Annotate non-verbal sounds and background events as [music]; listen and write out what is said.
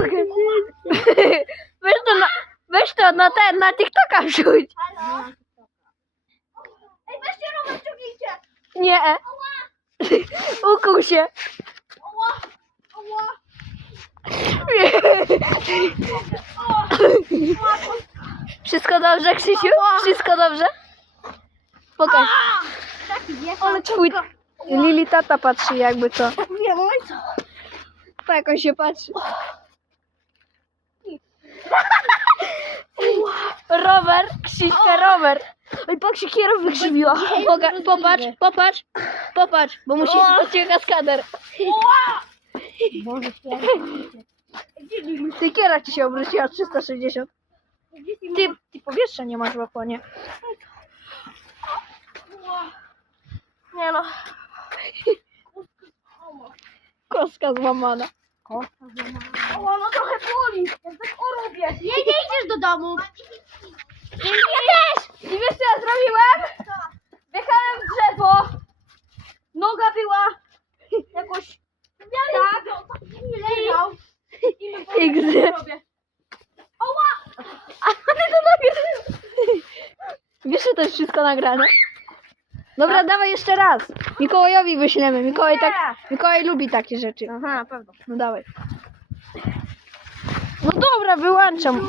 mogę. [laughs] Weź to na, weź to na ten, na TikToka wrzuć. Halo? Ej, weźcie rower, ciągnijcie! Nie. Ukuł się. Oła! Oła! Wszystko dobrze, Krzysiu? Wszystko dobrze? Pokaż. Jest. Ale twój... Lili tata patrzy jakby co. Nie, mój co? Tak on się patrzy. Rower, Krzyśka, rower. Oj, pak się kierownik wykrzywiła. Poga- Popatrz, popatrz, popatrz, bo musi do ciebie kaskader. Boże, Ty kiera ci się obróciła 360. Ty, ty powietrza nie masz w oponie. Nie no. Kostka złamana. Oła, no trochę boli. Ja tak orobię. Nie, nie idziesz do domu. Ja też! I wiesz co ja zrobiłem? Wjechałem w drzewo. Noga była jakoś... Tak, nie leżał. XD. Oła! A ty to nagrywasz. Wiesz, że to jest wszystko nagrane? Dobra, dawaj jeszcze raz. Mikołajowi wyślemy. Mikołaj, tak, Mikołaj lubi takie rzeczy. Aha, na pewno. No dawaj. No dobra, wyłączam.